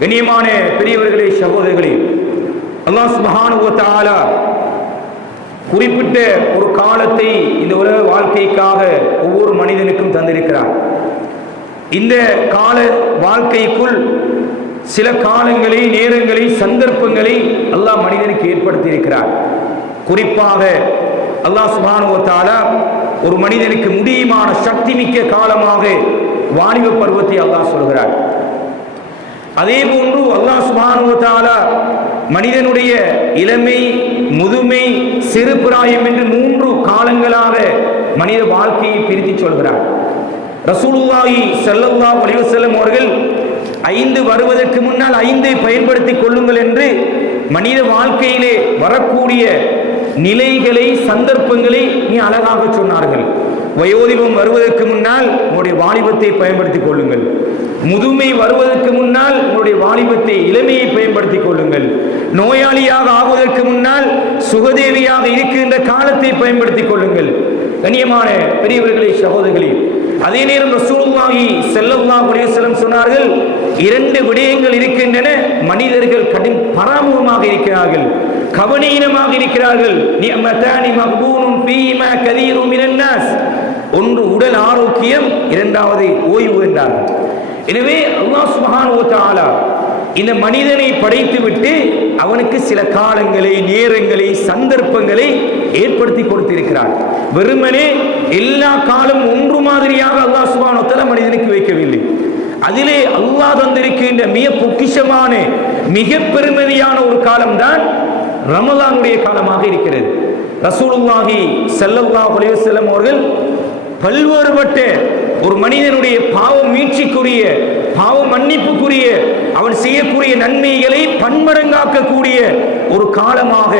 கண்ணியமான பெரியவர்களே, சகோதரர்களே, அல்லாஹ் சுப்ஹானஹு வ தஆலா குறிப்பிட்ட ஒரு காலத்தை இந்த உலக வாழ்க்கைக்காக ஒவ்வொரு மனிதனுக்கும் தந்திருக்கிறார். இந்த கால வாழ்க்கைக்குள் சில காலங்களை, நேரங்களை, சந்தர்ப்பங்களை அல்லாஹ் மனிதனுக்கு ஏற்படுத்தி இருக்கிறார். குறிப்பாக அல்லாஹ் சுப்ஹானஹு வ தஆலா ஒரு மனிதனுக்கு முடியுமான சக்தி மிக்க காலமாக வாலிப பருவத்தை அல்லாஹ் சொல்கிறார். அதே போன்று அல்லாஹ் சுப்ஹானஹு வ தஆலா மனிதனுடைய இளமை, முதுமை, சிறு பிராயம் என்று 3 காலங்களாக மனித வாழ்க்கையை பிரித்து சொல்கிறார். ரசூலுல்லாஹி ஸல்லல்லாஹு அலைஹி வஸல்லம் அவர்கள் 5 வருவதற்கு முன்னால் 5 பயன்படுத்திக் கொள்ளுங்கள் என்று மனித வாழ்க்கையிலே வரக்கூடிய நிலைகளை, சந்தர்ப்பங்களை நீ அழகாக சொன்னார்கள். வயோதிபம் வருவதற்கு முன்னால் உங்களுடைய வாலிபத்தை பயன்படுத்திக் கொள்ளுங்கள். முதுமை வருவதற்கு முன்னால் உங்களுடைய வாலிபத்தை, இளமையை பயன்படுத்திக் கொள்ளுங்கள். நோயாளியாக ஆகுவதற்கு முன்னால் சுகதேவியாக இருக்கின்ற காலத்தை பயன்படுத்திக் கொள்ளுங்கள். கண்ணியமான பெரியவர்களே, சகோதரர்களே, அதே நேரம் ரசூலுல்லாஹி ஸல்லல்லாஹு அலைஹி வஸல்லம் சொன்னார்கள், 2 விடயங்கள் இருக்கின்றன. மனிதர்கள் கடும் பராமுகமாக இருக்கிறார்கள், கவனீனமாக இருக்கிறார்கள். நிஅமதானி மக்பூனுன் ஃபீமா கதீரும் மினன் நாஸ். ஒன்று உடல் ஆரோக்கியம், இரண்டாவது ஓய்வு என்றார்கள். எனவே அல்லாஹ் சுப்ஹானஹு வ தஆலா இந்த மனிதனை படைத்துவிட்டு அவனுக்கு சில காலங்களை, நேரங்களை, சந்தர்ப்பங்களை ஏற்படுத்தி கொடுத்திருக்கிறார். வெறுமனே எல்லா காலம் ஒன்று மாதிரியாக அல்லாஹ் சுப்ஹானஹு வ தஆலா மனிதனுக்கு வைக்கவில்லை. அதிலே அல்லாஹ் தந்திருக்கின்ற மிக பொக்கிஷமான, மிக பெருமதியான ஒரு காலம்தான் ரமலானுடைய காலமாக இருக்கிறது. ரசூலுல்லாஹி ஸல்லல்லாஹு அலைஹி வஸல்லம் அவர்கள் பல்வேறுபட்ட ஒரு மனிதனுடைய பாவ மீட்சிக்குரிய, பாவ மன்னிப்புக்குரிய, அவன் செய்யக்கூடிய நன்மைகளை பன்மடங்காக்கக்கூடிய ஒரு காலமாக,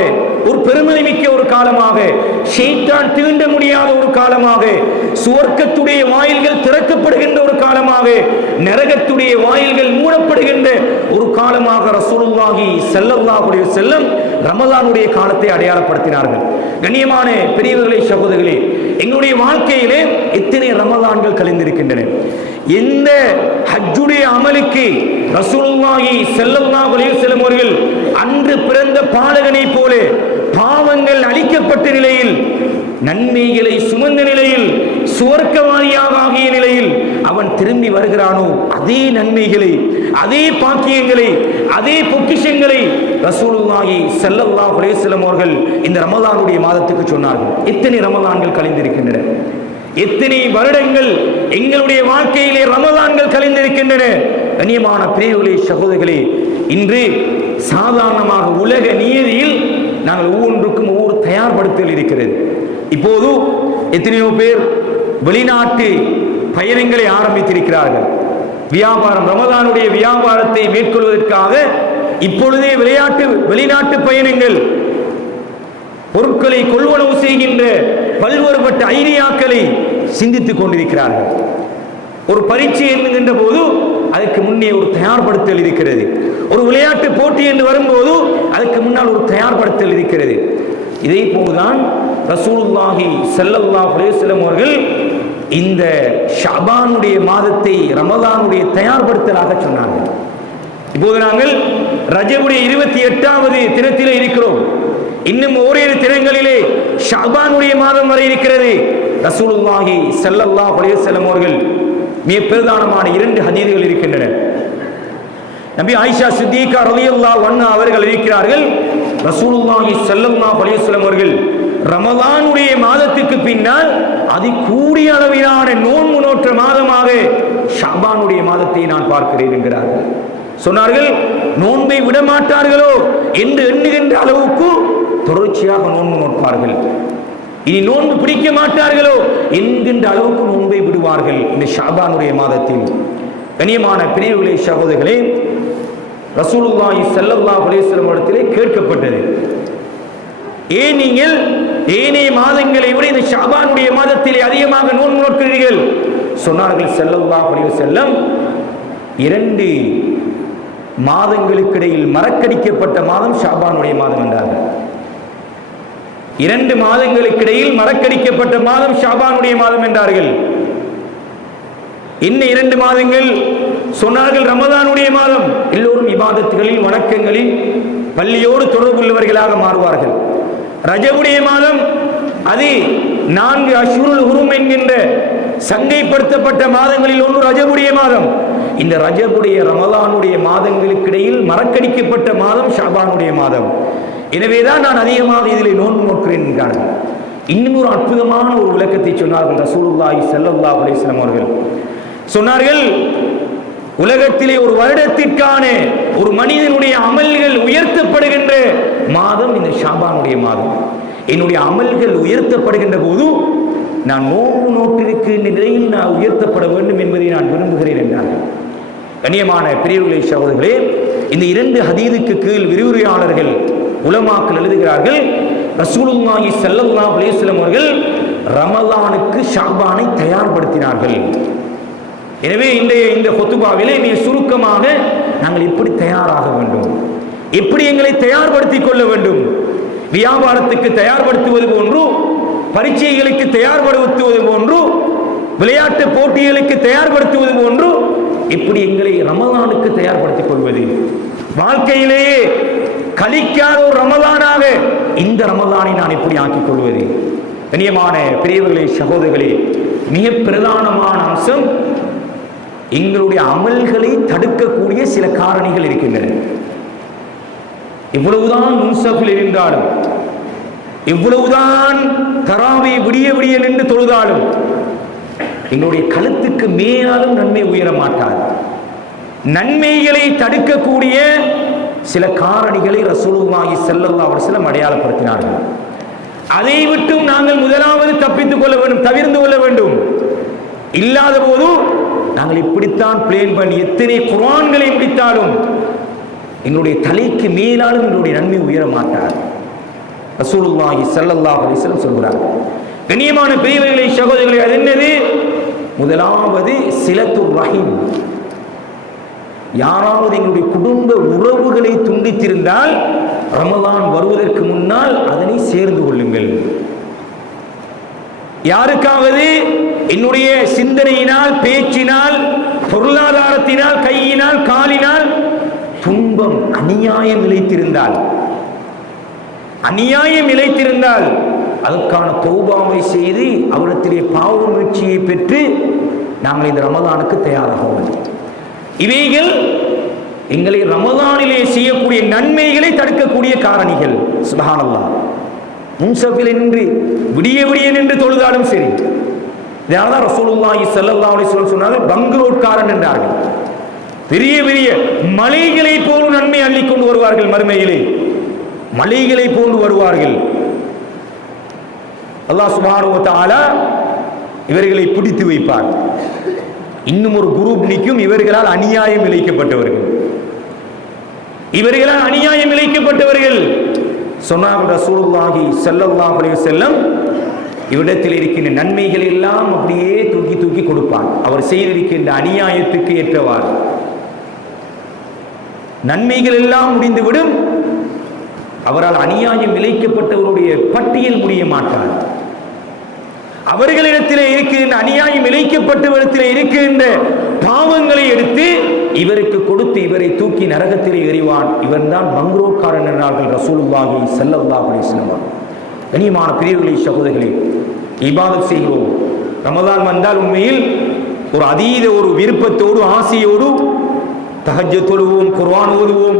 ஒரு பெருமதி மிக்க ஒரு காலமாக, ஷைத்தான் தீண்ட முடியாத ஒரு காலமாக, சுவர்க்கத்துடைய வாயில்கள் திறக்கப்படுகின்ற ஒரு காலமாக, நரகத்துடைய வாயில்கள் மூடப்படுகின்ற ஒரு காலமாக ரசூலுல்லாஹி ஸல்லல்லாஹு அலைஹி வஸல்லம் ரமலானுடைய காலத்தை அடையாளப்படுத்தினார்கள். கண்ணியமான பெரியவர்களே, சகோதரர்களே, எங்களுடைய வாழ்க்கையிலே எத்தனை ரமலான்கள் கழிந்திருக்கின்றன. எந்த ஹஜ்ஜுடைய அமலுக்கு ரசூலுல்லாஹி ஸல்லல்லாஹு அலைஹி வஸல்லம் அவர்கள் அன்று பிறந்த பாலகனை போல பாவங்கள் அழிக்கப்பட்ட நிலையில், நன்மைகளை சுமந்த நிலையில், சுவர்க்கவாதியாக ஆகிய நிலையில் அவன் திரும்பி வருகிறானோ, அதே நன்மைகளை, அதே பாக்கியங்களை, அதே பொக்கிஷங்களை ரசூலுல்லாஹி ஸல்லல்லாஹு அலைஹி வஸல்லம் அவர்கள் இந்த ரமலானுடைய மாதத்துக்கு சொன்னார்கள். எத்தனை ரமலான்கள் கழிந்திருக்கின்றன, எத்தனை வருடங்கள் எங்களுடைய வாழ்க்கையிலே ரமலான்கள் கழிந்திருக்கின்றன. கண்ணியமான பிரியர்களே, சகோதரர்களே, இன்று சாதாரணமாக உலக நியதியில் நாங்கள் ஒவ்வொன்றுக்கும் ஒவ்வொரு தயார்படுத்தல் இருக்கிறது. இப்போது எத்தனையோ பேர் வெளிநாட்டு பயணங்களை ஆரம்பித்திருக்கிறார்கள். வியாபாரம், ரமலானுடைய வியாபாரத்தை மேற்கொள்வதற்காக இப்பொழுதே வெளிநாட்டு பயணங்கள், பொருட்களை கொள்வனவு செய்கின்ற பல்வேறுபட்ட ஐடியாக்களை சிந்தித்துக் கொண்டிருக்கிறார்கள். ஒரு பரீட்சை என்கின்ற போது அதற்கு முன்னே ஒரு தயார்படுத்தல் இருக்கிறது. ஒரு விளையாட்டு போட்டி என்று வரும்போது அதற்கு முன்னால் ஒரு தயார்படுத்தல் இருக்கிறது. இதே போதுதான் ரசூலுல்லாஹி ஸல்லல்லாஹு அலைஹி வஸல்லம் அவர்கள் இந்த ஷஅபானுடைய மாதத்தை ரமலானுடைய தயார்படுத்தலாக சொன்னார்கள். இப்போது நாங்கள் ரஜபுடைய 28வது தினத்திலே இருக்கிறோம். இன்னும் ஓரிரு தினங்களிலே ஷஅபானுடைய மாதம் வரை இருக்கிறது. ரசூலுல்லாஹி ஸல்லல்லாஹு அலைஹி வஸல்லம் அவர்கள் மிக பிரதானமான 2 ஹதீஸ்கள் இருக்கின்றன. நபி ஆயிஷா சித்திகா ரலியல்லாஹு அன்ஹா அவர்கள் இருக்கிறார்கள், ரசூலுல்லாஹி ஸல்லல்லாஹு அலைஹி வஸல்லம் அவர்கள் ரமலானுடைய மாதத்துக்கு பின்னால் அதிகூடிய அளவிலான நோன்பு நோற்ற மாதமாக ஷஅபானுடைய மாதத்தை நான் பார்க்கிறேன் என்கிறார்கள். சொன்னார்கள், நோன்பை விட மாட்டார்களோ என்று எண்ணுகின்ற அளவுக்கு தொடர்ச்சியாக நோன்பு நோட்பார்கள். இனி நோன்பு பிடிக்க மாட்டார்களோ என்கின்ற அளவுக்கு நோன்பை விடுவார்கள் இந்த ஷஅபானுடைய மாதத்தில். கண்ணியமான பிரியர்களே, சகோதரர்களே, ரசூலுல்லாஹி ஸல்லல்லாஹு அலைஹி வஸல்லம் இடத்திலே கேட்கப்பட்டது, ஏன் நீங்கள் ஏனைய மாதங்களை விட இந்த ஷஅபானுடைய மாதத்திலே அதிகமாக நோன்பு நோட்கிறீர்கள்? சொன்னார்கள் ஸல்லல்லாஹு அலைஹி வஸல்லம், 2 மாதங்களுக்கு இடையில் மறக்கடிக்கப்பட்ட மாதம் ஷஅபானுடைய மாதம் என்றார்கள். 2 மாதங்களுக்கு இடையில் மறக்கடிக்கப்பட்ட மாதம் ஷஅபானுடைய மாதம் என்றார்கள். இன்னும் 2 மாதங்கள் சொன்னார்கள் ரமதானுடைய மாதம் எல்லோரும் இபாதத்துகளில் வணக்கங்களில் பள்ளியோடு தொடர்புள்ளவர்களாக மாறுவார்கள். ரஜபுடைய மாதம் அது 4 அஷ்ஹுருல் ஹுரும் என்கின்ற சங்கைப்படுத்தப்பட்ட மாதங்களில் ஒன்று ரஜபுடைய மாதம். இந்த ரஜபுடைய ரமலானுடைய மாதங்களுக்கு இடையில் மறக்கடிக்கப்பட்ட மாதம் ஷாபானுடைய மாதம். எனவேதான் நான் அதிகமாக இதில் நோன்பு நோக்கிறேன் என்கிறார்கள். இன்னும் ஒரு அற்புதமான ஒரு விளக்கத்தை சொன்னார்கள் ரசூலுல்லாஹி ஸல்லல்லாஹு அலைஹி வஸல்லம் அவர்கள். சொன்னார்கள், உலகத்திலே ஒரு வருடத்திற்கான ஒரு மனிதனுடைய அமல்கள் உயர்த்தப்படுகின்ற மாதம் இந்த ஷாபானுடைய மாதம். என்னுடைய அமல்கள் உயர்த்தப்படுகின்ற போது நான் நோன்பு நோட்டிருக்கின்ற நிலையில் நான் உயர்த்தப்பட வேண்டும் என்பதை நான் விரும்புகிறேன் என்றார்கள். கண்ணியமான பெரியவர்களே, சகோதரர்களே, இந்த 2 ஹதீதுக்கு கீழ் விரிவுரையாளர்கள் உலமாக்கள் எழுதுகிறார்கள், ரசூலுல்லாஹி ஸல்லல்லாஹு அலைஹி வஸல்லம் அவர்கள் ரமலானுக்கு ஷாபானை தயார்படுத்தினார்கள். எனவே இந்த குத்துபாவிலே மிக சுருக்கமாக நாங்கள் எப்படி தயாராக வேண்டும், எப்படி எங்களை தயார்படுத்திக் கொள்ள வேண்டும், வியாபாரத்துக்கு தயார்படுத்துவது போன்று, பரீட்சைகளுக்கு தயார்படுத்துவது போன்று, விளையாட்டு போட்டிகளுக்கு தயார்படுத்துவது போன்று எப்படி எங்களை ரமலானுக்கு தயார்படுத்திக் கொள்வது, வாழ்க்கையிலேயே கழிக்காத ஒரு ரமலானாக இந்த ரமலானை நான் எப்படி ஆக்கிக் கொள்வது. கண்ணியமான பெரியவர்களே, சகோதரர்களே, மிக பிரதானமான அம்சம் எங்களுடைய அமல்களை தடுக்கக்கூடிய சில காரணிகள் இருக்கின்றன. இவ்வளவுதான் முன்சஃபில் இருந்தாலும், இவ்வளவுதான் தராவி விடிய விடிய நின்று தொழுதாலும் எங்களுடைய கழுத்துக்கு மேலாலும் நன்மை உயர மாட்டாது. நன்மைகளை தடுக்கக்கூடிய சில காரணிகளை ரசூலுல்லாஹி ஸல்லல்லாஹு அலைஹி வஸல்லம் அடையாளப்படுத்தினார்கள். அதை விட்டும் நாங்கள் முதலாவது தப்பித்துக் கொள்ள வேண்டும், தவிர்த்து கொள்ள வேண்டும். இல்லாத போது நாங்கள் இப்படித்தான் பிளேன் பண்ணி எத்தனை குர்ஆன்களை முடித்தாலும் எங்களுடைய தலைக்கு மேலாலும் எங்களுடைய நன்மை உயர மாட்டார். ரசூலுல்லாஹி ஸல்லல்லாஹு அலைஹி வஸல்லம் சொல்கிறார். கண்ணியமான பெரியவர்களே, சகோதரர்களே, அது என்னது? முதலாவது சிலத்துர் ரஹீம். யாராவது எங்களுடைய குடும்ப உறவுகளை துண்டித்திருந்தால் ரமலான் வருவதற்கு முன்னால் அதனை சேர்ந்து கொள்ளுங்கள். யாருக்காவது என்னுடைய சிந்தனையினால், பேச்சினால், பொருளாதாரத்தினால், கையினால், காலினால் துன்பம், அநியாயம் இழைத்திருந்தால் அதற்கான தௌபாவை செய்து அவரிடத்திலே பாவ மீட்சியை பெற்று நாங்கள் இந்த ரமலானுக்கு தயாராக வேண்டும். இவைகள் எங்களை ரமலானிலே செய்யக்கூடிய நன்மைகளை தடுக்கக்கூடிய காரணிகள். சுப்ஹானல்லாஹ். முன்சஃபில் நின்று விடிய விடிய நின்று தொழுதாலும் சரி. இதனால்தான் ரசூலுல்லாஹி ஸல்லல்லாஹு அலைஹி வஸல்லம் சொன்னார்கள், பங்குரோட்காரன் என்றார்கள். பெரிய பெரிய மலைகளை போன்று நன்மை அள்ளிக் கொண்டு வருவார்கள். மறுமையிலே மலைகளை போன்று வருவார்கள். அல்லாஹ் சுப்ஹானஹு வ தஆலா இவர்களை பிடித்து வைப்பார். இன்னும் ஒரு குரூப் நிற்கும், இவர்களால் அநியாயம் இழைக்கப்பட்டவர்கள். சொன்னார்கள் ரசூலுல்லாஹி ஸல்லல்லாஹு அலைஹி வஸல்லம், இவ்விடத்தில் இருக்கின்ற நன்மைகள் எல்லாம் அப்படியே தூக்கி தூக்கி கொடுப்பான். அவர் செய்திருக்கின்ற அநியாயத்துக்கு ஏற்றவாறு நன்மைகள் எல்லாம் முடிந்துவிடும். அவரால் அநியாயம் இழைக்கப்பட்டவருடைய பட்டியல் முடிய மாட்டார். அவர்களிடத்திலே இருக்கின்ற அநியாயம் இழைக்கப்பட்டவரிடத்திலே இருக்கின்ற பாவங்களை எடுத்து இவருக்கு கொடுத்து இவரை தூக்கி நரகத்திலே எறிவான். இவன் தான் பங்குரோட்காரன் என்றார்கள் ரசூலுல்லாஹி ஸல்லல்லாஹு அலைஹி வஸல்லம். கண்ணியமான பெரியவர்களே, சகோதரர்களே, இபாதத் செய்கிறோம். ரமலான் வந்தால் உண்மையில் ஒரு அதீத ஒரு விருப்பத்தோடு, ஆசையோடு தஹஜ்ஜத் தொழுவோம், குர்ஆன் ஓதுவோம்,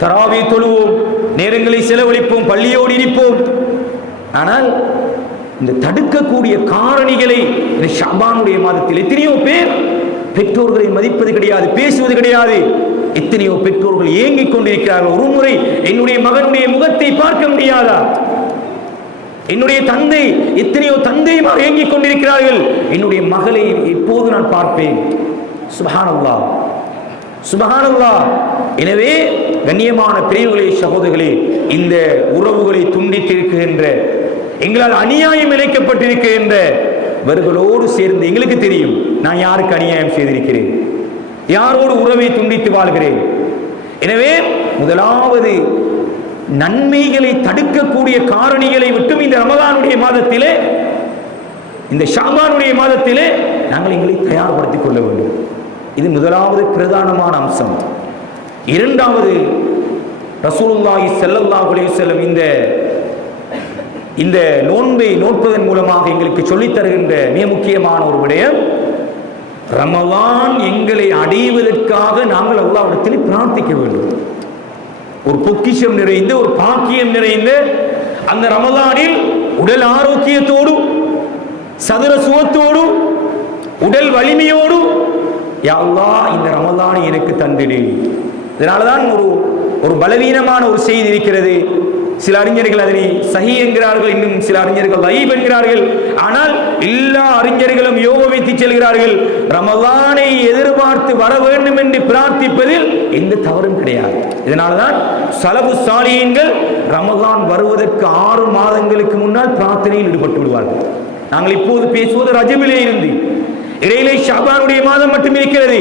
தராவி தொழுவோம், நேரங்களை செலவழிப்போம், பள்ளியோடு இருப்போம். ஆனால் இந்த தடுக்கக்கூடிய காரணிகளை இந்த ஷாபானுடைய மாதத்தில் எத்தனையோ பேர் பெற்றோர்களை மதிப்பது கிடையாது, பேசுவது கிடையாது. எத்தனையோ பெற்றோர்கள் ஏங்கிக் கொண்டிருக்கிறார்கள். ஒரு முறை என்னுடைய மகனுடைய முகத்தை பார்க்க முடியாதா? என்னுடைய தந்தை, எத்தனையோ தந்தைமார் ஏங்கிக் கொண்டிருக்கிறார்கள், என்னுடைய மகளை எப்போது நான் பார்ப்பேன். சுப்ஹானல்லாஹ், சுப்ஹானல்லாஹ். எனவே கண்ணியமான பெரியவர்களே, சகோதரர்களே, இந்த உறவுகளை துண்டித்திருக்கின்ற, எங்களால் அநியாயம் இழைக்கப்பட்டிருக்கின்ற இவர்களோடு சேர்ந்து எங்களுக்கு தெரியும் நான் யாருக்கு அநியாயம் செய்திருக்கிறேன், யாரோடு உறவை துண்டித்து வாழ்கிறேன். எனவே முதலாவது நன்மைகளை தடுக்கக்கூடிய காரணிகளை விட்டும் இந்த ரமலானுடைய மாதத்திலே, இந்த ஷாபானுடைய மாதத்திலே நாங்கள் எங்களை தயார்படுத்திக் கொள்ள வேண்டும். இது முதலாவது பிரதானமான அம்சம். இரண்டாவது, ரசூலுல்லாஹி ஸல்லல்லாஹு அலைஹி வஸல்லம் இந்த நோன்பை நோட்பதன் மூலமாக எங்களுக்கு சொல்லித் தருகின்ற மிக முக்கியமான ஒரு விடயம், ரமலான் எங்களை அடைவதற்காக நாங்கள் அல்லாஹ்விடத்தில் பிரார்த்திக்க வேண்டும். ஒரு பொக்கிஷம் நிறைந்த, ஒரு பாக்கியம் நிறைந்த அந்த ரமலானில் உடல் ஆரோக்கியத்தோடு, சதுர சுகத்தோடு, உடல் வலிமையோடு, யா அல்லாஹ் இந்த ரமலானை எனக்கு தந்திடு. இதனாலதான் ஒரு பலவீனமான ஒரு செய்தி இருக்கிறது. சில அறிஞர்கள் அதனை சஹீ என்கிறார்கள், இன்னும் சில அறிஞர்கள் லைப் என்கிறார்கள். ஆனால் எல்லா அறிஞர்களும் யோகவைத்து செல்கிறார்கள், ரமலானை எதிர்பார்த்து வர வேண்டும் என்று பிரார்த்திப்பதில் எந்த தவறும் கிடையாது. இதனால்தான் ஸலஃபு ஸாலிஹீன்கள் ரமலான் வருவதற்கு 6 மாதங்களுக்கு முன்னால் பிரார்த்தனையில் ஈடுபட்டு விடுவார்கள். நாங்கள் இப்போது பேசுவது ரஜபிலே இருந்து, இடையிலே ஷஅபானுடைய மாதம் மட்டும் இருக்கிறது.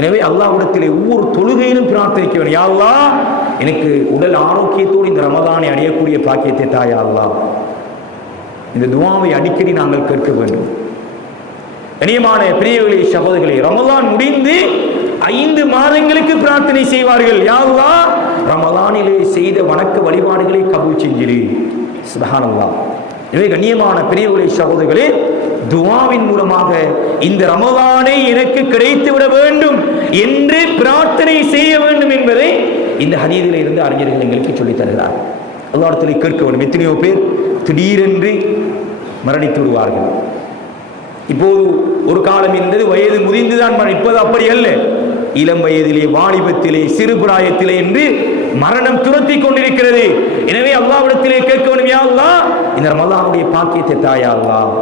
எனவே அல்லாஹ்விடத்திலே ஒவ்வொரு தொழுகையிலும் பிரார்த்திக்க வேண்டும், யா அல்லாஹ் எனக்கு உடல் ஆரோக்கியத்தோடு இந்த ரமலானை அடையக்கூடிய பாக்கியத்தை தா யா அல்லாஹ். இந்த துஆவை அடிக்கடி நாங்கள் கேட்க வேண்டும். கண்ணியமான பெரியவர்களே, சகோதரர்களே, ரமலான் முடிந்து 5 மாதங்களுக்கு பிரார்த்தனை செய்வார்கள், யா அல்லாஹ் ரமலானிலே செய்த வணக்க வழிபாடுகளை கபூல் செஞ்சிரு. சுப்ஹானல்லாஹ். எனவே கண்ணியமான பெரியவர்களே, சகோதரர்களே, துஆவின் மூலமாக இந்த ரமலானை எனக்கு கிடைத்து விட வேண்டும் என்று பிரார்த்தனை செய்ய வேண்டும் என்பதை இந்த ஹதீஸில் இருந்து அறிஞர்கள் எங்களுக்கு சொல்லித் தருகிறார். அல்லாஹ்விடத்தில் கேட்க வேண்டும். எத்தனையோ பேர் திடீரென்று மரணித்து விடுவார்கள். இப்போது ஒரு காலம் இருந்தது, வயது முதிர்ந்துதான் இப்போது அப்படி அல்ல. இளம் வயதிலே, வாலிபத்திலே, சிறு பிராயத்திலே என்று மரணம் துரத்தி கொண்டிருக்கிறது. எனவே அல்லாஹ்விடத்திலே கேட்க வேண்டும், யா அல்லாஹ் இந்த ரமலானுடைய பாக்கியத்தை தா யா அல்லாஹ்.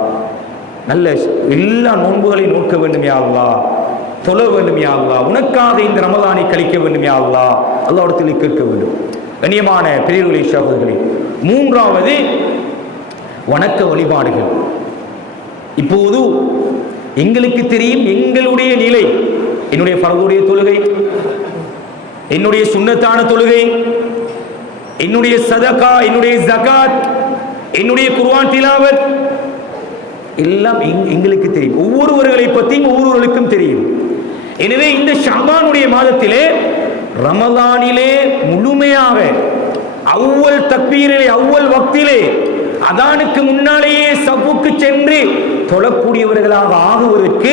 நல்ல எல்லா நோன்புகளையும் நோக்க வேண்டும் யா அல்லாஹ், தொழ வேண்டும் யா அல்லாஹ், உனக்காக இந்த ரமலானை கழிக்க வேண்டும் யா அல்லாஹ், அல்லாஹ்விடத்தில் கேட்க வேண்டும். கண்ணியமான பெரியவர்களே, சகோதரர்களே, மூன்றாவது வணக்க வழிபாடுகள். இப்போது எங்களுக்கு தெரியும் எங்களுடைய நிலை. என்னுடைய ஃபர்துடைய தொழுகை, என்னுடைய சுன்னத்தான தொழுகை, என்னுடைய சதகா, என்னுடைய ஜகாத், என்னுடைய குர்ஆன் திலாவத் எல்லாம் எங்களுக்கு தெரியும். ஒவ்வொருவர்களை பற்றியும் ஒவ்வொருவர்களுக்கும் தெரியும். எனவே இந்த ஷஅபானுடைய மாதத்திலே, ரமலானிலே முழுமையாக அவ்வல் தக்பீரிலே, அவ்வல் வக்திலே, அதானுக்கு முன்னாலேயே சஃபுக்கு சென்று தொழக்கூடியவர்களாக ஆகுவதற்கு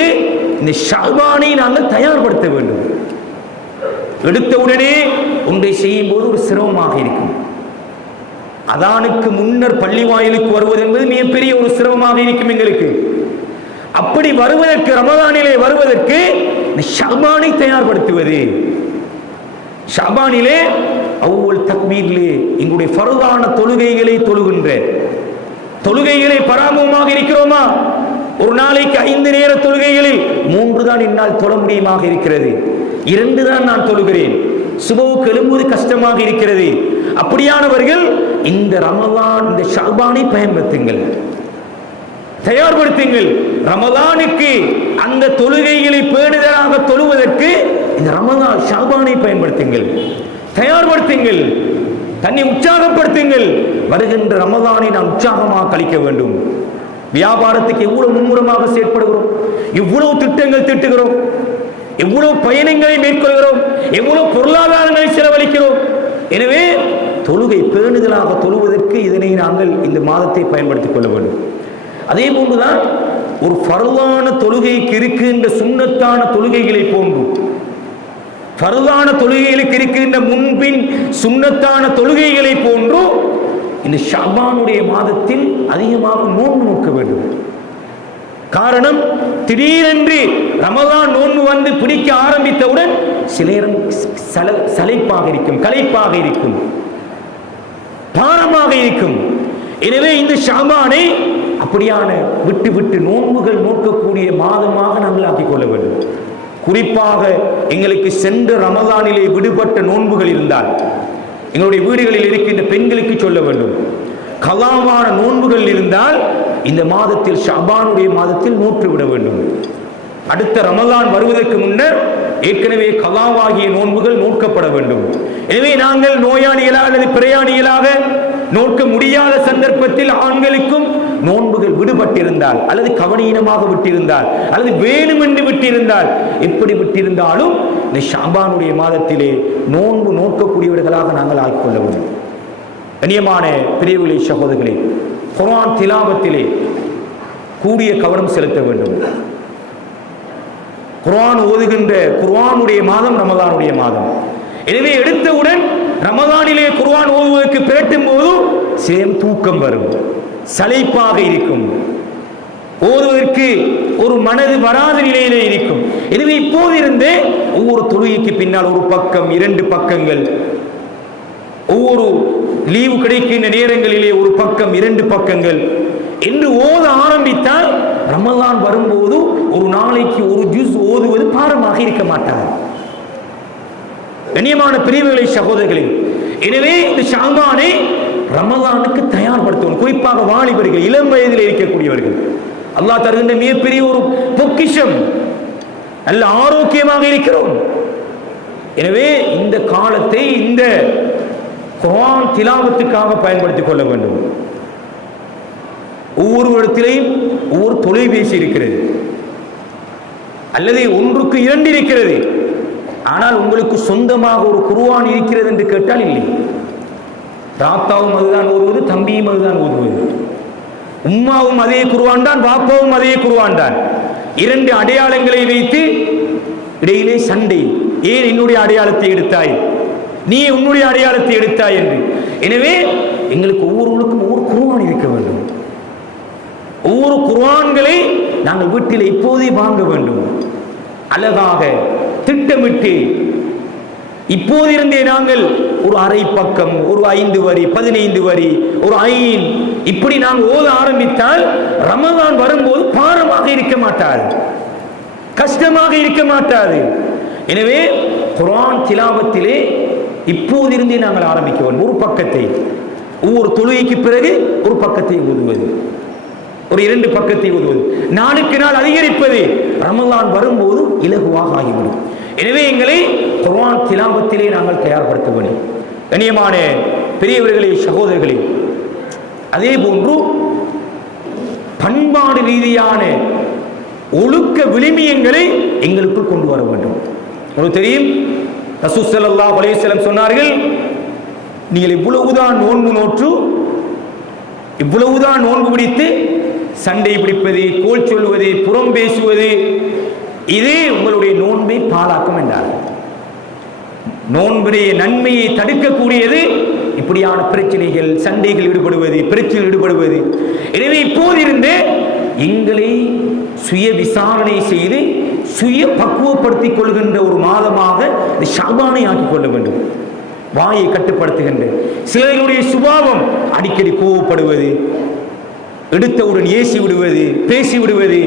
இந்த ஷஅபானை நாங்கள் தயார்படுத்த வேண்டும். எடுத்தவுடனே ஒன்றை செய்யும் போது ஒரு சிரமமாக இருக்கும். அதானுக்கு முன்னர் பள்ளி வாயிலுக்கு வருவது என்பது மிகப்பெரிய ஒரு சிரமமாக இருக்கும் எங்களுக்கு. அப்படி வருவதற்கு, ரமலானிலே வருவதற்கு ஷஅபானை தயார்படுத்துவது. ஷஅபானிலே அவ்வல் தக்பீரிலே எங்களுடைய ஃபர்தான தொழுகைகளை தொழுகின்ற தொழுகைகளை பராமுகமாக இருக்கிறோமா? ஒரு நாளைக்கு 5 நேர தொழுகைகளில் 3 தான் என்னால் தொழ முடியுமாக இருக்கிறது, 2 தான் நான் தொழுகிறேன். சுபவுக்கு எழும்புவது கஷ்டமாக இருக்கிறது. அப்படியானவர்கள் இந்த ரமலான், இந்த ஷஅபானை பயன்படுத்துங்கள், தயார்படுத்துங்கள். ரமலானுக்கு அந்த தொழுகைகளை பேணுதலாக தொழுவதற்கு இந்த ரமலான் ஷஅபானை பயன்படுத்துங்கள், தயார்படுத்துங்கள், தன்னை உற்சாகப்படுத்துங்கள். வருகின்ற ரமலானை நாம் உற்சாகமாக கழிக்க வேண்டும். வியாபாரத்துக்கு எவ்வளவு மும்முரமாக செயற்படுகிறோம், எவ்வளவு திட்டங்கள் தீட்டுகிறோம், எவ்வளவு பயணங்களை மேற்கொள்கிறோம், எவ்வளவு பொருளாதாரங்களை செலவழிக்கிறோம். எனவே தொழுகை பேணுதலாக தொழுவதற்கு இதனை நாங்கள் இந்த மாதத்தை பயன்படுத்திக் கொள்ள வேண்டும். அதே போன்றுதான் ஒரு ஃபர்தான தொழுகைக்கு இருக்கின்ற சுன்னத்தான தொழுகைகளை போன்று, ஃபர்தான தொழுகைகளுக்கு இருக்கின்ற முன்பின் சுன்னத்தான தொழுகைகளை போன்று இந்த ஷஅபானுடைய மாதத்தில் அதிகமாக நோன்பு நோக்க வேண்டும். காரணம், திடீரென்று ரமலான் நோன்பு வந்து பிடிக்க ஆரம்பித்தவுடன் சில நேரம் சலைப்பாக இருக்கும், களைப்பாக இருக்கும், பாரமாக இருக்கும். எனவே இந்த ஷஅபானை அப்படியான விட்டு விட்டு நோன்புகள் நோக்கக்கூடிய மாதமாக நாங்கள் ஆக்கிக் கொள்ள வேண்டும். குறிப்பாக எங்களுக்கு சென்ற ரமலானிலே விடுபட்ட நோன்புகள் இருந்தால் எங்களுடைய வீடுகளில் இருக்கின்ற பெண்களுக்கு சொல்ல வேண்டும். கலாமான நோன்புகள் இருந்தால் இந்த மாதத்தில், ஷஅபானுடைய மாதத்தில் நோற்று விட வேண்டும். அடுத்த ரமலான் வருவதற்கு முன்னர் ஏற்கனவே கலாவாகிய நோன்புகள் நோக்கப்பட வேண்டும். எனவே நாங்கள் நோயாளிகளாக அல்லது பிரயாணிகளாக நோக்க முடியாத சந்தர்ப்பத்தில் ஆண்களுக்கும் நோன்புகள் விடுபட்டிருந்தால் அல்லது கவனீனமாக விட்டிருந்தால் அல்லது வேணுமென்று விட்டிருந்தால், எப்படி விட்டிருந்தாலும் இந்த ஷாபானுடைய மாதத்திலே நோன்பு நோக்கக்கூடியவர்களாக நாங்கள் ஆக்கிக்கொள்ள வேண்டும். கண்ணியமான பெரியவர்களே, சகோதரர்களே, குர்ஆன் திலாவத்திலே கூடிய கவனம் செலுத்த வேண்டும். குர்ஆன் ஓதுகின்ற குர்ஆனுடைய மாதம் ரமதானுடைய மாதம். எனவே எடுத்தவுடன் ரமதானிலே குர்ஆன் ஓதுவதற்கு பிரட்டும் போது சேம் தூக்கம் வரும், சளைப்பாக இருக்கும், ஓதுவதற்கு ஒரு மனது வராத நிலையிலே இருக்கும். எனவே இப்போதிருந்தே ஒவ்வொரு தொழுகைக்கு பின்னால் ஒரு பக்கம் 2 பக்கங்கள், ஒவ்வொரு லீவு கிடைக்கின்ற நேரங்களிலே ஒரு பக்கம் 2 பக்கங்கள் என்று ஓத ஆரம்பித்தால் ரமலான் வரும்போது ஒரு நாளைக்கு ஒரு ஜுஸ் ஓதுவது பாரமாக இருக்க மாட்டார். கண்ணியமான பிரிவுகளை சகோதரர்களே, எனவே இந்த ஷாபானை ரமலானுக்கு தயார்படுத்தணும். குறிப்பாக வாலிபர்கள், இளம் வயதில் இருக்கக்கூடியவர்கள், அல்லாஹ் தருகின்ற மிகப்பெரிய ஒரு பொக்கிஷம், நல்ல ஆரோக்கியமாக இருக்கிறோம். எனவே இந்த காலத்தை இந்த குர்ஆன் திலாவத்துக்காக பயன்படுத்திக் கொள்ள வேண்டும். ஒவ்வொரு இடத்திலேயும் ஒவ்வொரு தொலைபேசி இருக்கிறது, அல்லது 1க்கு 2 இருக்கிறது. ஆனால் உங்களுக்கு சொந்தமாக ஒரு குர்ஆன் இருக்கிறது என்று கேட்டால் இல்லை. தாத்தாவும் அதுதான் ஓதுவது, தம்பியும் அதுதான் ஓதுவது, உம்மாவும் அதே குர்ஆன் தான், பாப்பாவும் அதே குர்ஆன் தான். 2 அடையாளங்களை வைத்து இடையிலே சண்டை. ஏன் என்னுடைய அடையாளத்தை எடுத்தாய், நீ உன்னுடைய அடையாளத்தை எடுத்தாய் என்று. எனவே எங்களுக்கு ஒவ்வொருவருக்கும் ஒவ்வொரு குர்ஆன் இருக்க வேண்டும். ஒவ்வொரு குர்ஆன்களை நாங்கள் வீட்டில் இப்போதே வாங்க வேண்டும். அழகாக திட்டமிட்டு இப்போதிருந்தே நாங்கள் ஒரு அரை பக்கம், ஒரு 5 வரி, 15 வரி, ஒரு 5 இப்படி நாங்கள் ஓத ஆரம்பித்தால் ரமலான் வரும்போது பாரமாக இருக்க மாட்டாது, கஷ்டமாக இருக்க மாட்டாது. எனவே குர்ஆன் திலாவத்திலே இப்போதிருந்தே நாங்கள் ஆரம்பிக்க வேண்டும். ஒரு பக்கத்தை ஒவ்வொரு தொழுகைக்கு பிறகு ஒரு பக்கத்தை ஓதுவது, ஒரு 2 பக்கத்தை ஓதுவது, நாளுக்கு நாள் அதிகரிப்பது ரமலான் வரும்போது இலகுவாக ஆகிவிடும். எனவே எங்களை குர்ஆன் திலாவத்திலே நாங்கள் தயார்படுத்த வேண்டும். கண்ணியமான பெரியவர்களே, சகோதரர்களே, அதே போன்று பண்பாடு ரீதியான ஒழுக்க விழுமியங்களை எங்களுக்குள் கொண்டு வர வேண்டும். உங்களுக்கு தெரியும், ரசூல் ஸல்லல்லாஹு அலைஹி வஸல்லம் சொன்னார்கள், நீங்கள் இவ்வளவுதான் நோன்பு நோற்று, இவ்வளவுதான் நோன்பு பிடித்து சண்டை பிடிப்பது, கோல் சொல்வது, புறம் பேசுவது, இது உங்களுடைய நோன்பை பாழாக்கும் என்றார். நோன்புடைய நன்மையை தடுக்கக்கூடியது இப்படியான பிரச்சனைகள், சண்டைகள் ஈடுபடுவது, பிரச்சனைகள் ஈடுபடுவது. எனவே இப்போதிருந்து எங்களை சுய விசாரணை செய்து சுய பக்குவப்படுத்திக் கொள்கின்ற ஒரு மாதமாக இந்த ஷாபானை ஆக்கிக் கொள்ள வேண்டும். வாயை கட்டுப்படுத்துகின்ற சிலருடைய சுபாவம் அடிக்கடி கோவப்படுவது, எடுத்தவுடன் ஏசி விடுவது, பேசி விடுவது,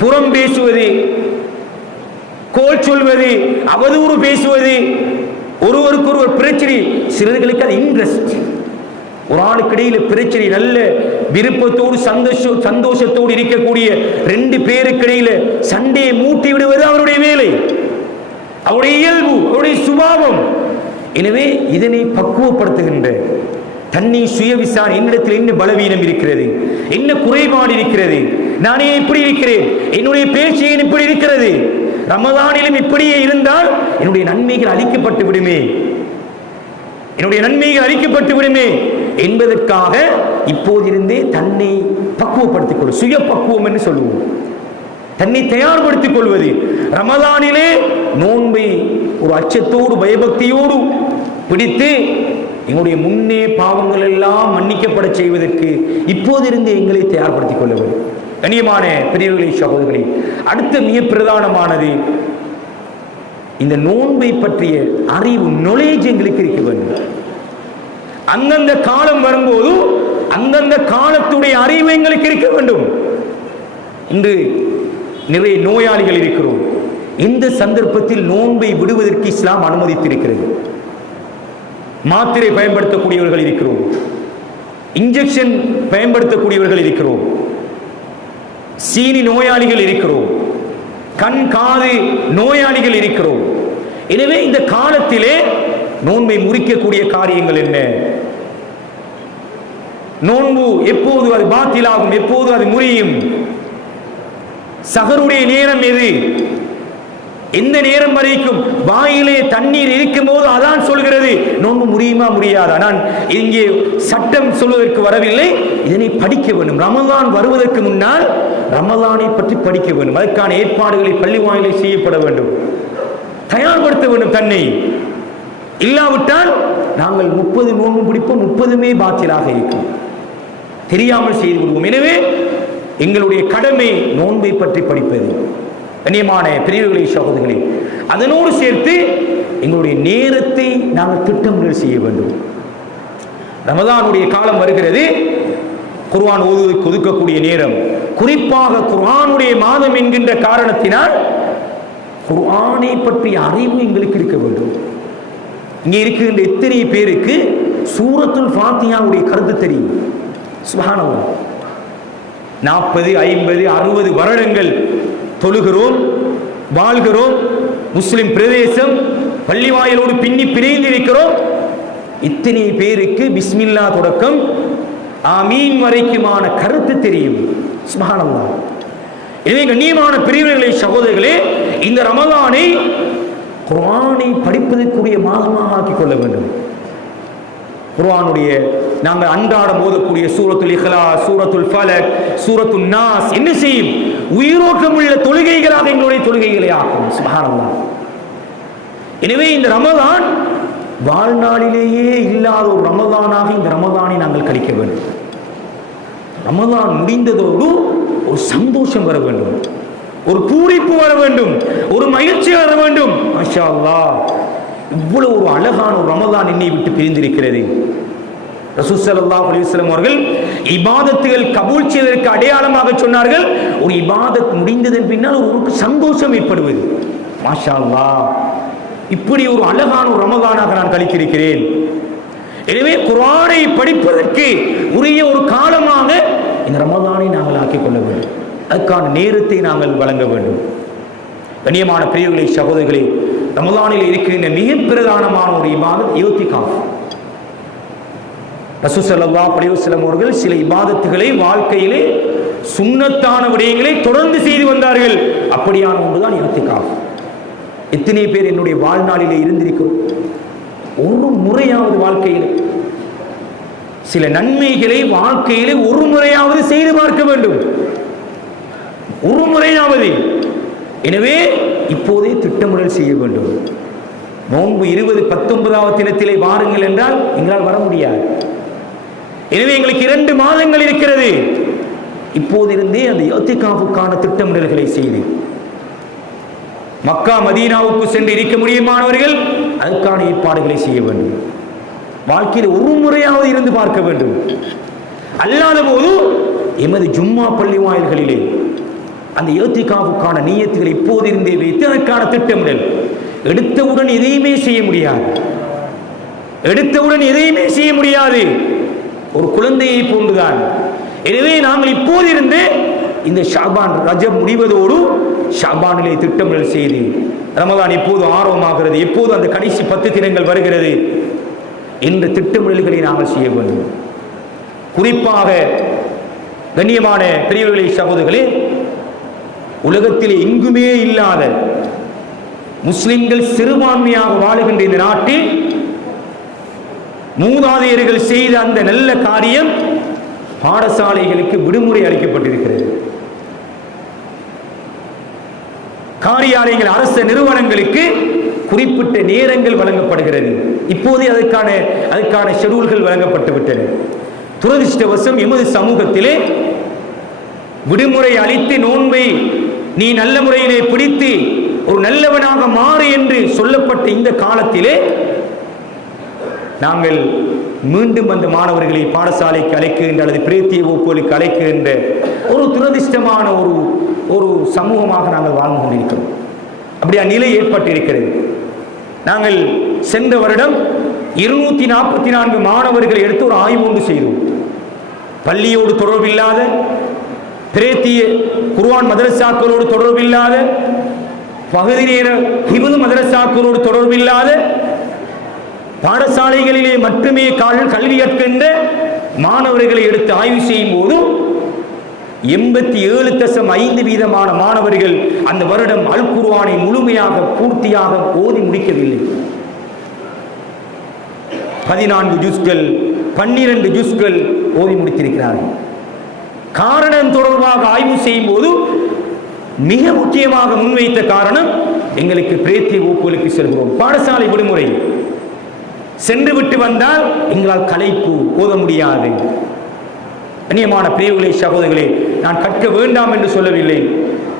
புறம் பேசுவது, கோல் சொல்வது, அவதூறு பேசுவது, ஒருவருக்கு ஒருவர் பிரச்சனை. சிலர்களுக்கு அது இன்ட்ரெஸ்ட். ஒரு ஆளுக்கு இடையில பிரச்சனை, நல்ல விருப்பத்தோடு சந்தோஷத்தோடு இருக்கக்கூடிய 2 பேருக்கு இடையில சண்டையை மூட்டி விடுவது அவருடைய வேலை, அவருடைய இயல்பு, அவருடைய சுபாவம். எனவே இதனை பக்குவப்படுத்துகின்ற தன்னை சுய விசாரணை, என்னிடத்தில் என்ன பலவீனம் இருக்கிறது, என்ன குறைபாடு இருக்கிறது, நானே இப்படி இருக்கிறேன், என்னுடைய பேச்சு இப்படி இருக்கிறது, ரமதானிலும் இப்படியே இருந்தால் என்னுடைய நன்மைகள் அளிக்கப்பட்டு விடுமே, என்னுடைய நன்மைகள் அளிக்கப்பட்டு விடுமே என்பதற்காக இப்போதிருந்தே தன்னை பக்குவப்படுத்திக் கொள்வது, சுய பக்குவம் என்று சொல்லுவோம். தன்னை தயார்படுத்திக் கொள்வது. ரமதானிலே நோன்பை ஒரு அச்சத்தோடு பயபக்தியோடு பிடித்து எங்களுடைய முன்னே பாவங்கள் எல்லாம் மன்னிக்கப்பட செய்வதற்கு இப்போதிருந்து எங்களை தயார்படுத்திக் கொள்ள வேண்டும். கண்ணியமான பெரியவர்களே, சகோதரர்களே, அடுத்த மிக பிரதானமானது இந்த நோன்பை பற்றிய அறிவு, knowledge எங்களுக்கு இருக்க வேண்டும். அந்தந்த காலம் வரும்போது அந்தந்த காலத்துடைய அறிவு எங்களுக்கு இருக்க வேண்டும். இன்று நிறைய நோயாளிகள் இருக்கிறோம். இந்த சந்தர்ப்பத்தில் நோன்பை விடுவதற்கு இஸ்லாம் அனுமதித்திருக்கிறது. மாத்திரை பயன்படுத்தக்கூடியவர்கள் இருக்கிறோம், இன்ஜெக்ஷன் பயன்படுத்தக்கூடியவர்கள் இருக்கிறோம், சீனி நோயாளிகள் இருக்கிறோம், கண் காது நோயாளிகள் இருக்கிறோம். எனவே இந்த காலத்திலே நோன்பை முறிக்கக்கூடிய காரியங்கள் என்ன? நோன்பு எப்போது அது பாத்திலாகும், எப்போது அது முறியும்? சஹருடைய நேரம் எது? எந்த நேரம் வரைக்கும்? வாயிலே தண்ணீர் இருக்கும் போது அதான் சொல்கிறது நோன்பு முறியுமா முடியாதா? நான் இங்கே சட்டம் சொல்வதற்கு வரவில்லை, இதனை படிக்க வேண்டும். ரமலான் வருவதற்கு முன்னால் ரமலானை பற்றி படிக்க வேண்டும். அதற்கான ஏற்பாடுகளை பள்ளி வாயிலே செய்யப்பட வேண்டும், தயார்படுத்த வேண்டும் தன்னை. இல்லாவிட்டால் நாங்கள் 30 நோன்பு பிடிப்போம், 30மே பாத்திலாக இருக்கும், தெரியாமல் செய்து கொள்வோம். எனவே எங்களுடைய கடமை நோன்பை பற்றி படிப்பது. கண்ணியமான பெரியவர்களே, சகோதரர்களே, அதனோடு சேர்த்து எங்களுடைய நேரத்தை நாங்கள் திட்டமிடல் செய்ய வேண்டும். ரமதானுடைய காலம் வருகிறது, குர்ஆன் ஓதுவதற்கு ஒதுக்கக்கூடிய நேரம், குறிப்பாக குர்ஆனுடைய மாதம் என்கின்ற காரணத்தினால் குர்ஆனை பற்றிய அறிவு எங்களுக்கு இருக்க வேண்டும். இங்கே இருக்கின்ற எத்தனை பேருக்கு சூரத்துல் ஃபாத்திஹாவுடைய கருத்து தெரியும்? சுப்ஹானல்லாஹ். 40, 50, 60 வருடங்கள் தொழுகிறோம், வாழ்கிறோம், முஸ்லிம் பிரதேசம், பள்ளி வாயிலோடு பின்னி பிணைந்திருக்கிறோம். இத்தனை பேருக்கு பிஸ்மில்லா தொடக்கம் ஆமீன் வரைக்குமான கருத்து தெரியும். சுப்ஹானல்லாஹ். எனவே கண்ணியமான பெரியவர்களே, சகோதரர்களே, இந்த ரமலானை குர்ஆனை படிப்பதற்குரிய மாதமாக ஆக்கிக் கொள்ள வேண்டும். குர்ஆனுடைய நாங்கள் அன்றாடம் ஓதக்கூடிய சூரத்துல் இக்லாஸ், சூரத்துல் ஃபலக், சூரத்துன் நாஸ் என்ன செய்யும்? உயிரோட்டம் உள்ள தொழுகைகளாக எங்களுடைய தொழுகைகளை ஆக்கும். சுப்ஹானல்லாஹ். எனவே இந்த ரமலான் வாழ்நாளிலேயே இல்லாத ஒரு ரமலானாக இந்த ரமலானை நாங்கள் கழிக்க வேண்டும். ரமலான் முடிந்ததோடு ஒரு சந்தோஷம் வர வேண்டும், ஒரு பூரிப்பு வர வேண்டும், ஒரு மகிழ்ச்சி வர வேண்டும். மாஷா அல்லாஹ், இவ்வளவு ஒரு அழகான ஒரு ரமலான் என்னை விட்டு பிரிந்திருக்கிறது. ரசூல் ஸல்லல்லாஹு அலைஹி வஸல்லம் அவர்கள் இபாதத்துகள் கபூல் செய்வதற்கு அடையாளமாக சொன்னார்கள், ஒரு இபாதத் முடிந்ததன் பின்னால் ஒரு சந்தோஷம் ஏற்படுவது. மாஷா அல்லாஹ், இப்படி ஒரு அழகான ஒரு ரமலானாக நான் கழித்திருக்கிறேன். எனவே குர்ஆனை படிப்பதற்கு உரிய ஒரு காலமாக இந்த ரமலானை நாங்கள் ஆக்கிக் கொள்ள வேண்டும். அதற்கான நேரத்தை நாங்கள் வழங்க வேண்டும். கண்ணியமான பெரியவர்களே, சகோதரர்களே, ரமலானில் இருக்கின்ற மிக பிரதானமான ஒரு இபாதத் இஅ்திகாஃப். ரசூல் ஸல்லல்லாஹு அலைஹி வஸல்லம் அவர்கள் சில இபாதத்துகளை வாழ்க்கையிலே சுன்னத்தான விடயங்களை தொடர்ந்து செய்து வந்தார்கள். அப்படியான ஒன்றுதான் இஅ்திகாஃப். எத்தனை பேர் என்னுடைய வாழ்நாளிலே இருந்திருக்கும்? ஒரு முறையாவது வாழ்க்கையில் சில நன்மைகளை வாழ்க்கையிலே ஒரு முறையாவது செய்து பார்க்க வேண்டும், ஒரு முறையாவது. எனவே இப்போதே திட்டமிடல் செய்ய வேண்டும். நோன்பு 20-19 தினத்திலே வாருங்கள் என்றால் எங்களால் வர முடியாது. எனவே எங்களுக்கு 2 மாதங்கள் இருக்கிறது. இப்போதிருந்தே அந்த இஅ்திகாஃபுக்கான திட்டமிடல்களை செய்து மக்கா மதீனாவுக்கு சென்று இருக்க முடியுமானவர்கள் அதற்கான ஏற்பாடுகளை செய்ய வேண்டும். வாழ்க்கையில் ஒரு முறையாவது இருந்து பார்க்க வேண்டும். அல்லாத போது எமது ஜும்மா பள்ளி வாயில்களிலே அந்த இஅ்திகாஃபுக்கான நியத்துகளை இப்போதிருந்தே வைத்து அதற்கான திட்டமிடல். எடுத்தவுடன் எதையுமே செய்ய முடியாது, எடுத்தவுடன் எதையுமே செய்ய முடியாது. ஒரு குழந்தையை போன்றுதான். எனவே நாங்கள் இப்போதிருந்து இந்த ஷாபான் ரஜப் முடிவதோடு ஷாபானிலே திட்டமிடல் செய்து ரமலான் எப்போது ஆர்வமாகிறது, எப்போது அந்த கடைசி 10 தினங்கள் வருகிறது என்ற திட்டமிடல்களை நாங்கள் செய்ய வேண்டும். குறிப்பாக கண்ணியமான பெரியவர்களே, சகோதரர்களே, உலகத்திலே எங்குமே இல்லாத முஸ்லிம்கள் சிறுபான்மையாக வாழுகின்ற இந்த நாட்டில் மூதாதையர்கள் செய்த அந்த நல்ல காரியம் பாடசாலைகளுக்கு விடுமுறை அளிக்கப்பட்டிருக்கிறது. காரியாலயங்கள், அரசு நிறுவனங்களுக்கு குறிப்பிட்ட நேரங்கள் வழங்கப்படுகிறது. இப்போதே அதற்கான ஷெட்யூல்கள் வழங்கப்பட்டு விட்டன. துரதிர்ஷ்டவசம் எமது சமூகத்திலே விடுமுறை அளித்து நோன்பை நீ நல்ல முறையிலே பிடித்து ஒரு நல்லவனாக மாறு என்று சொல்லப்பட்ட இந்த காலத்திலே நாங்கள் மீண்டும் அந்த மாணவர்களை பாடசாலைக்கு அழைக்கின்ற அல்லது பிரேத்திய வகுப்புகளுக்கு அழைக்கின்ற ஒரு துரதிர்ஷ்டமான ஒரு சமூகமாக நாங்கள் வாழ்ந்து கொண்டிருக்கிறோம். அப்படியா நிலை ஏற்பட்டிருக்கிறது. நாங்கள் சென்ற வருடம் 244 மாணவர்களை எடுத்து ஒரு ஆய்வு ஒன்று செய்தோம். பள்ளியோடு தொடர்பில்லாத, பிரேத்திய குர்ஆன் மதரசாக்களோடு தொடர்பில்லாத, பகுதி நேர ஹிஃப்து மதரசாக்களோடு தொடர்பில்லாத பாடசாலைகளிலே மட்டுமே கல்வி கற்கின்ற மாணவர்களை எடுத்து ஆய்வு செய்யும் போது 87.5% மாணவர்கள் அந்த வருடம் அல் குர்ஆனை முழுமையாக பூர்த்தியாக ஓதி முடிக்கவில்லை. 14 ஜுஸ்கள் 12 ஜுஸ்கள் ஓதி முடித்திருக்கிறார்கள். காரணம் தொடர்பாக ஆய்வு செய்யும் போது மிக முக்கியமாக முன்வைத்த காரணம், எங்களுக்கு பிரேத்திய வகுப்புகளுக்கு செல்கிறோம், பாடசாலை விடுமுறை, சென்று விட்டு வந்தால் எங்களால் களைப்பு, ஓத முடியாது. கண்ணியமான பிரிவுகளே, சகோதரர்களே, நான் கற்க வேண்டாம் என்று சொல்லவில்லை,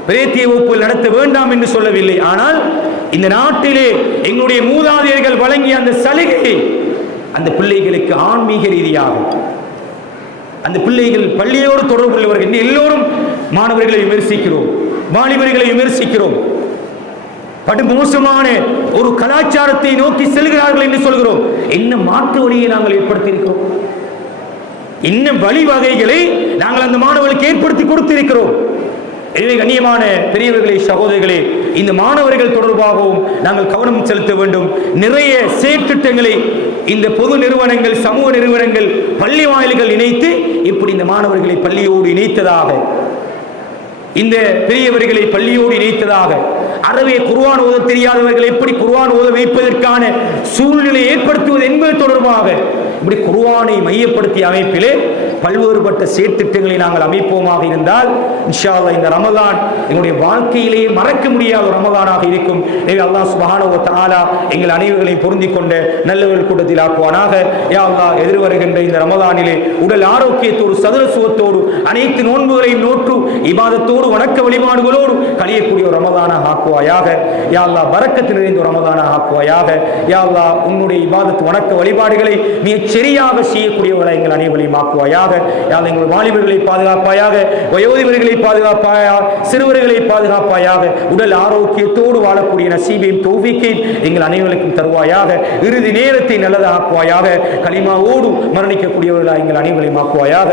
பிரேத்திய வகுப்புகள் நடத்த வேண்டாம் என்று சொல்லவில்லை. ஆனால் இந்த நாட்டிலே எங்களுடைய மூதாதையர்கள் வழங்கிய அந்த சலுகையை அந்த பிள்ளைகளுக்கு ஆன்மீக ரீதியாக, அந்த பிள்ளைகள் பள்ளியோடு தொடர்பு உள்ளவர்கள், எல்லோரும் மாணவர்களை விமர்சிக்கிறோம், வாலிபர்களை விமர்சிக்கிறோம், படுமோசமான ஒரு கலாச்சாரத்தை நோக்கி செல்கிறார்கள் என்று சொல்கிறோம். என்ன மாற்று வழியை நாங்கள் ஏற்படுத்தியிருக்கிறோம், என்ன வழிவகைகளை நாங்கள் அந்த மாணவர்களுக்கு ஏற்படுத்தி கொடுத்திருக்கிறோம். எனவே கண்ணியமான பெரியவர்களே, சகோதரர்களே, இந்த மாணவர்கள் தொடர்பாகவும் நாங்கள் கவனம் செலுத்த வேண்டும். நிறைய செயற்திட்டங்களை இந்த பொது நிறுவனங்கள், சமூக நிறுவனங்கள், பள்ளி வாயில்கள் இணைத்து இப்படி இந்த மாணவர்களை பள்ளியோடு இணைத்ததாக, இந்த பெரியவர்களை பள்ளியோடு இணைத்ததாக, அறவே குர்ஆன் ஓத தெரியாதவர்கள் எப்படி குர்ஆன் ஓத வைப்பதற்கான சூழ்நிலை ஏற்படுத்துவது என்பது தொடர்பாக இப்படி குர்ஆனை மையப்படுத்திய அமைப்பிலே பல்வேறுபட்ட செயற்திட்டங்களை நாங்கள் அமைப்போமாக இருந்தால் இன்ஷா அல்லாஹ் இந்த ரமலான் எங்களுடைய வாழ்க்கையிலேயே மறக்க முடியாத ஒரு ரமலானாக இருக்கும். எனவே அல்லாஹ் சுப்ஹானஹு வ தஆலா எங்கள் அனைவர்களையும் பொருந்திக் கொண்ட நல்லவர்கள் கூட்டத்தில் ஆக்குவானாக. யா அல்லாஹ், எதிர்வருகின்ற இந்த ரமலானிலே உடல் ஆரோக்கியத்தோடு, சதுர சுகத்தோடு, அனைத்து நோன்புகளையும் நோற்று இபாதத்தோடு, வணக்க வழிபாடுகளோடு கழியக்கூடிய ஒரு ரமலானாக ஆக்குவாயாக. யா அல்லாஹ், பரக்கத்து நிறைந்த ஒரு ரமலானாக ஆக்குவாயாக. யா அல்லாஹ், உன்னுடைய இபாதத் வணக்க வழிபாடுகளை மிகச் சரியாக செய்யக்கூடியவர்களை எங்கள் அனைவரையும் ஆக்குவாயாக. யா அல்லாஹ், எங்கள் வாலிபர்களை பாதுகாப்பாயாக, வயோதிபர்களை பாதுகாப்பாயாக, சிறுவர்களை பாதுகாப்பாயாக, உடல் ஆரோக்கியத்தோடு வாழக்கூடிய நசீபையும் தௌஃபீக்கையும் எங்கள் அனைவருக்கும் தருவாயாக. இறுதி நேரத்தை நல்லதாக ஆக்குவாயாக. கலிமாவோடு மரணிக்கக்கூடியவர்களாக எங்கள் அனைவரையும் ஆக்குவாயாக.